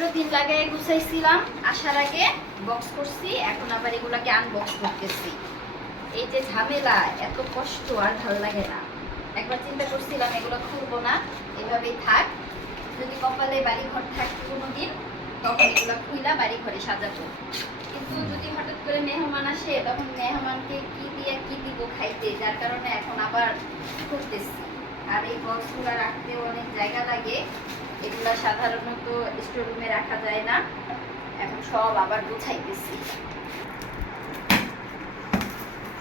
মাত্র 3 লাগায় গুছাইছিলাম, আসার আগে বক্স করছি, এখন আবার এগুলাকে আনবক্স করতেছি। এই যে ঝামেলা, এত কষ্ট আর ভালো লাগে না। একবার চিন্তা করছিলাম এগুলো খুলবো না, এভাবেই থাক, যদি কপালে বাড়ি ঘর থাকে কোনোদিন তখন এগুলো খুইলা বাড়ি ঘরে সাজাবো। কিন্তু যদি হঠাৎ করে মেহমান আসে তখন মেহমানকে কি দিয়ে কি দিব খাইতে, যার কারণে এখন আবার খুলতেছি। আর এই বক্সগুলো রাখতেও অনেক জায়গা লাগে, এগুলা সাধারণত স্টোর রুমে রাখা যায় না, এখন সব আবার গুছাইতেছি।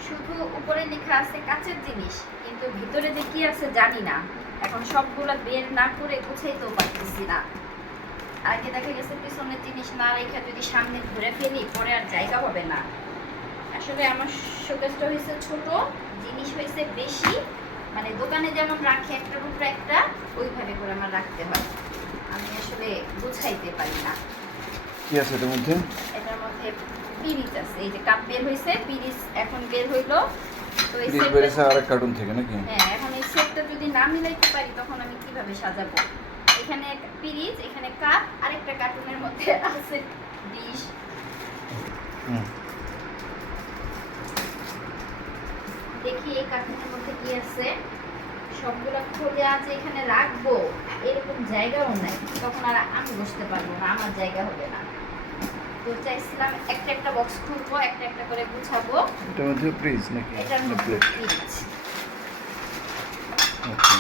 শুধু উপরে লেখা আছে কাচের জিনিস, কিন্তু ভিতরে যে কি আছে জানি না। এখন সবগুলা বের না করে গুছাইতেও পারতেছি না। আগে দেখা গেছে পিছনের জিনিস না রেখে যদি সামনে ধরে ফেলি পরে আর জায়গা হবে না। আসলে আমার শোকেসটা হয়েছে ছোট, জিনিস হয়েছে বেশি, মানে দোকানে যেমন রাখে একটার উপরে একটা, ওইভাবে করে আমার রাখতে হয়। আমি আসলে গুছাইতে পারি না। কি আছে এটার মধ্যে? এটার মধ্যে পিরিচ আছে, এই যে কাপ বের হয়েছে, পিরিচ এখন বের হইলো। তো এই পিরিচ বেরেছে আর এক কার্টুন থেকে নাকি? হ্যাঁ, এখন এই সেটটা যদি না মিলাইতে পারি তখন আমি কিভাবে সাজাবো? এখানে পিরিচ, এখানে কাপ, আরেকটা কার্টুনের মধ্যে আছে ডিশ। দেখি এই কার্টুনের মধ্যে কি আছে। সবগুলা খুলে আছে এখানে রাখবো, এরকম জায়গাও নাই, তখন আর আমি বসতে পারবো না, আমার জায়গা হবে না। তো চাইছিলাম একটা একটা বক্স খুলবো, একটা একটা করে গুছাবো। এটার মধ্যে ফ্রিজ নাকি? এটার মধ্যে প্লেট। পিরিচ। আচ্ছা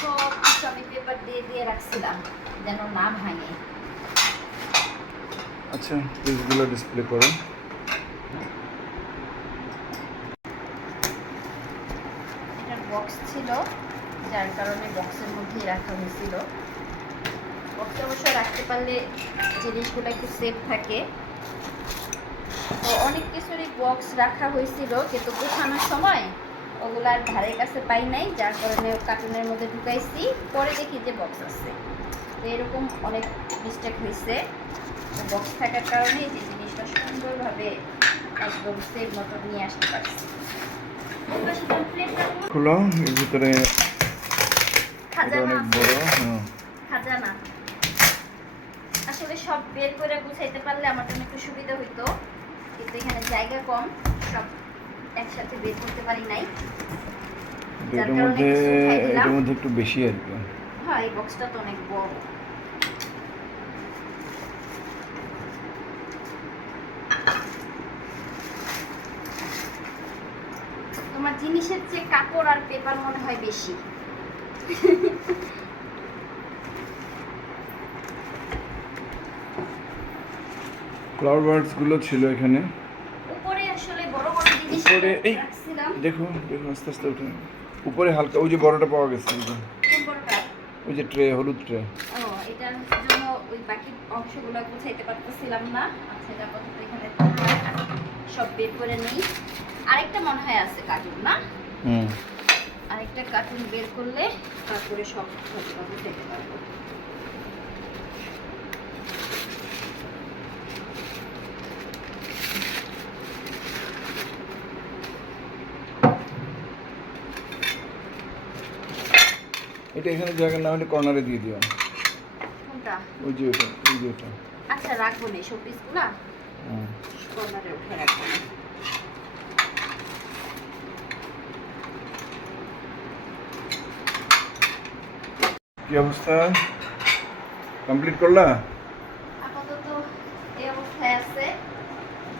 সব কিছু আমি পেপার দিয়ে দিয়ে রাখছিলাম যেন না ভাঙে। আচ্ছা, ফ্রিজগুলো ডিসপ্লে করো। এটার বক্স ছিল, যার কারণে বক্সের মধ্যেই রাখা হয়েছিল। বক্সে অবশ্য রাখতে পারলে জিনিসগুলো একটু সেফ থাকে। তো অনেক কিছুরই বক্স রাখা হয়েছিল, কিন্তু গোছানোর সময় ওগুলার ধারের কাছে পাই নাই, যার কারণে কার্টুনের মধ্যে ঢুকাইছি। পরে দেখি যে বক্স আছে। তো এরকম অনেক মিস্টেক হয়েছে। বক্স থাকার কারণে যে জিনিসটা সুন্দরভাবে একদম সেফ মতো নিয়ে আসতে পারছি। খুলো, এর ভিতরে এটা খাজানা অনেক বড়। খাজানা। আসলে সব বের করে গুছাইতে পারলে আমার জন্য একটু সুবিধা হইতো, কিন্তু এখানে জায়গা কম, সব একসাথে বের করতে পারি নাই। এটার মধ্যে একটু বেশি আর কি। হ্যাঁ, এই বক্সটা তো অনেক বড়। তোমার জিনিসের চেয়ে কাপড় আর পেপার মনে হয় বেশি। ফ্লাওয়ার বার্ডস গুলো ছিল এখানে উপরে আসলে বড় বড় জিনিস উপরে। এই রাখছিলাম। দেখো দেখো, আস্তে আস্তে উঠে উপরে হালকা, ওই যে বড়টা পাওয়া গেছে, কোন বড়টা? ওই যে ট্রে, হলুদ ট্রে। ও, এটার জন্য ওই বাকি অংশগুলো গুছাইতে পারতেছিলাম না। আচ্ছা, এটা আপাতত এখানে সব বের করে নেই। আরেকটা মনে হয় আছে কার্টুন, না? আরেকটা কার্টুন বের করলে তারপরে সব গুছাইতে পারবো। এটা এখানে জায়গা না হলে কর্নারে দিয়ে দিও। কোনটা? ওই যে ওটা, ওই যে ওটা। আচ্ছা, রাখবো না সব পিসগুলা, কর্নারে উঠে রাখবো না। কি অবস্থা? কমপ্লিট করলা? আপাতত এই অবস্থায় আছে,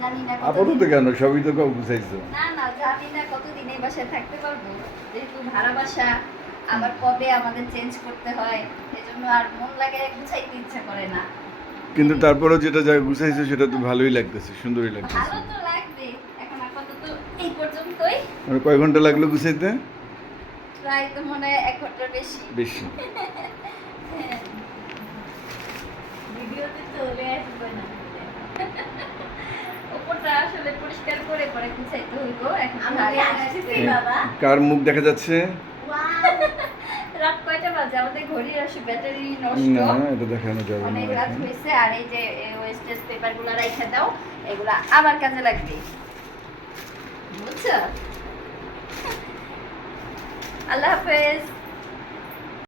জানি না আপাতত কেন, সবই তো গুছাইছো। না না, জানি না কতদিন এই বাসায় থাকতে পারবো, যেহেতু ভাড়া বাসা, আবার কবে আমাদের চেঞ্জ করতে হয়, এজন্য আর মন লাগে গুছাইতে ইচ্ছা করে না। কিন্তু তারপরেও যেটা জায়গা গুছাইছো সেটা তো ভালোই লাগতেছে, সুন্দরই লাগতেছে। ভালো তো লাগবে। এখন আপাতত এই পর্যন্তই। আর কয় ঘন্টা লাগলো গুছাইতে? প্রায় তো মনে হয় 1 ঘন্টার বেশি। বেশি। ভিডিওতে চলে আসবে না। ওপরটা আসলে পরিষ্কার করে পরে গুছাইতে হইব। এখন বাবা কার মুখ দেখা যাচ্ছে? রাত কয়টা বাজে? আমাদের ঘড়ির আসে ব্যাটারি নষ্ট। না, এটা দেখানো যাবে না। অনেক রাত হয়েছে। আর এই যে ওয়েস্টেজ পেপারগুলো রাইখা দাও, এগুলা আবার কাজে লাগবে, বুঝছো? আল্লাহ হাফেজ।